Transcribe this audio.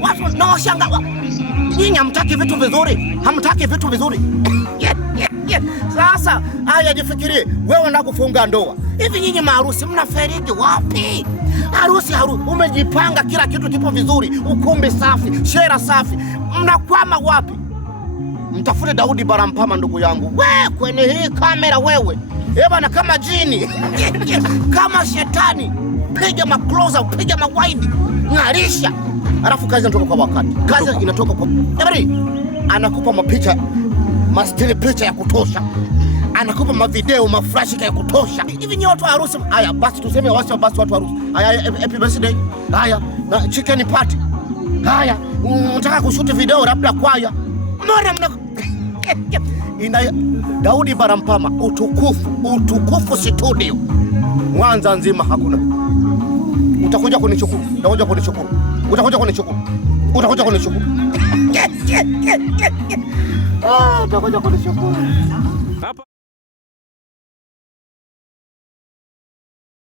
Watu nawashanga. Nyinyi hamtaki vitu vizuri, hamtaki vitu vizuri. Sasa haya, jifikirie wewe unataka kufunga ndoa. Hivi nyinyi maharusi mnaferiki wapi? Harusi umejipanga, kila kitu kipo vizuri, ukumbi safi, shera safi. Mnakwama wapi? Mtafute Daudi Barampama ndugu yangu. We kwenye hii kamera wewe. Bana kama jini. Kama shetani. Piga makloza, piga mawide. Ngarisha. Alafu kazi inatoka kwa wakati. Kazi inatoka kwa anakupa mapicha, mastili picha ya kutosha. Anakupa mavideo, maflash ya kutosha. Hivi nyinyi watu wa harusi, haya basi tuseme basi watu wa harusi. Haya happy birthday. Haya na chicken party. Haya unataka kushuti video labda kwaya. Mbona mna Daudi Barampama utukufu studio. Mwanza nzima hakuna. Utakuja kunichukua. Utakuja kunichukua. Utakuja kunichukua. Utakuja kunichukua. Utakuja kunichukua.